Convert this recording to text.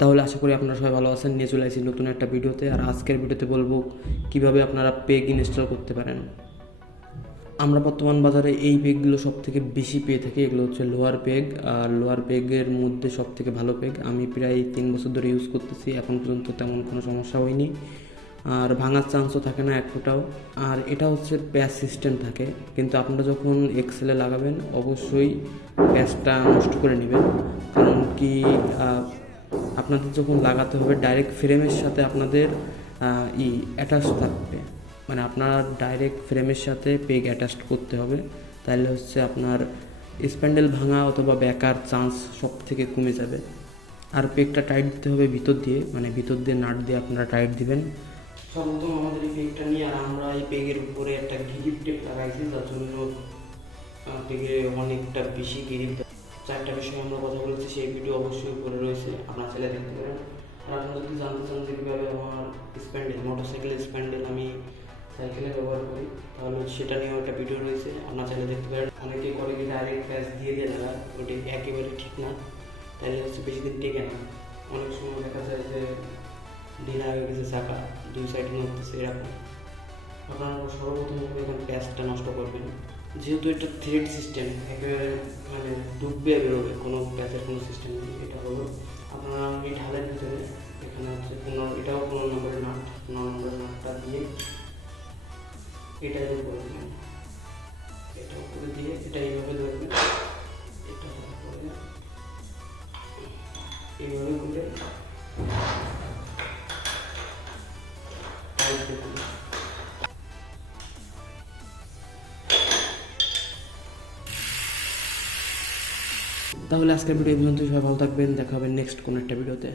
তাহলে আশা করি আপনারা সবাই ভালো আছেন। নিয়ে চলে আসি নতুন একটা ভিডিওতে। আর আজকের ভিডিওতে বলবো কিভাবে আপনারা পেগ ইনস্টল করতে পারেন। আমরা বর্তমান বাজারে এই পেগগুলো সব থেকে বেশি পেয়ে থাকি। এগুলো হচ্ছে লোয়ার পেগ। আর লোয়ার পেগের মধ্যে সব থেকে ভালো পেগ। আমি প্রায় 3 বছর ধরে ইউজ করতেছি, এখন পর্যন্ত তেমন কোনো সমস্যা হয়নি, আর ভাঙার চান্সও থাকে না এক ফোঁটাও। আর এটা হচ্ছে প্যাচ সিস্টেম থাকে, কিন্তু আপনারা যখন এক্সেলে লাগাবেন অবশ্যই প্যাচটা নষ্ট করে নেবেন। কারণ কি, আপনাদের যখন লাগাতে হবে ডাইরেক্ট ফ্রেমের সাথে আপনাদের অ্যাটাচ থাকবে, মানে আপনার ডাইরেক্ট ফ্রেমের সাথে পেগ অ্যাটাচ করতে হবে। তাহলে হচ্ছে আপনার স্প্যান্ডেল ভাঙা অথবা ব্যাকার চান্স সব থেকে কমে যাবে। আর পেগটা টাইট দিতে হবে ভিতর দিয়ে, মানে ভিতর দিয়ে নাট দিয়ে আপনারা টাইট দিবেন। সর্বপ্রথম আমাদের এই পেগটা নিয়ে, আর আমরা এই পেগের উপরে একটা গ্রিপ টেপ লাগাইছি, যার জন্য পেগে অনেকটা বেশি গ্রিপ। 4টা বিষয়ে আমরা কথা বলেছি, সেই ভিডিও অবশ্যই উপরে রয়েছে, আপনারা চাইলে দেখতে পারেন। আর আপনারা যদি জানতে চান যে কীভাবে আমার স্প্যান্ডেল, মোটরসাইকেলের স্প্যান্ডেল আমি সাইকেলে ব্যবহার করি, তাহলে সেটা নিয়েও একটা ভিডিও রয়েছে, আপনারা চাইলে দেখতে পারেন। অনেকে করে কি ডাইরেক্ট প্যাচ দিয়ে লাগায়, ওটি একেবারে ঠিক না, তাহলে হচ্ছে বেশি দিন টেকে না। অনেক সময় দেখা যায় যে ঢিলা হয়ে গেছে, চাকা 2 সাইডে নড়তেছে, এরকম। আপনারা সর্বপ্রথম এখন প্যাচটা নষ্ট করবেন। যেহেতু এটা থ্রেড সিস্টেম, একেবারে মানে ডুববে বেরোবে, কোনো প্যাচের কোনো সিস্টেম নেই। এটা হলো আপনারা এই ঢালের ভিতরে, এখানে হচ্ছে এটাও 15 নম্বরের নাট, 9 নম্বরের নাটটা দিয়ে এটা করে দেবেন। এটা উপরে দিয়ে এটা এইভাবে ধরবেন, এটা করে এইভাবে করে টাইট দেবেন। তাহলে আজকের ভিডিও এই পর্যন্ত। সবাই ভালো থাকবেন, দেখা হবে নেক্সট কোনো একটা ভিডিওতে।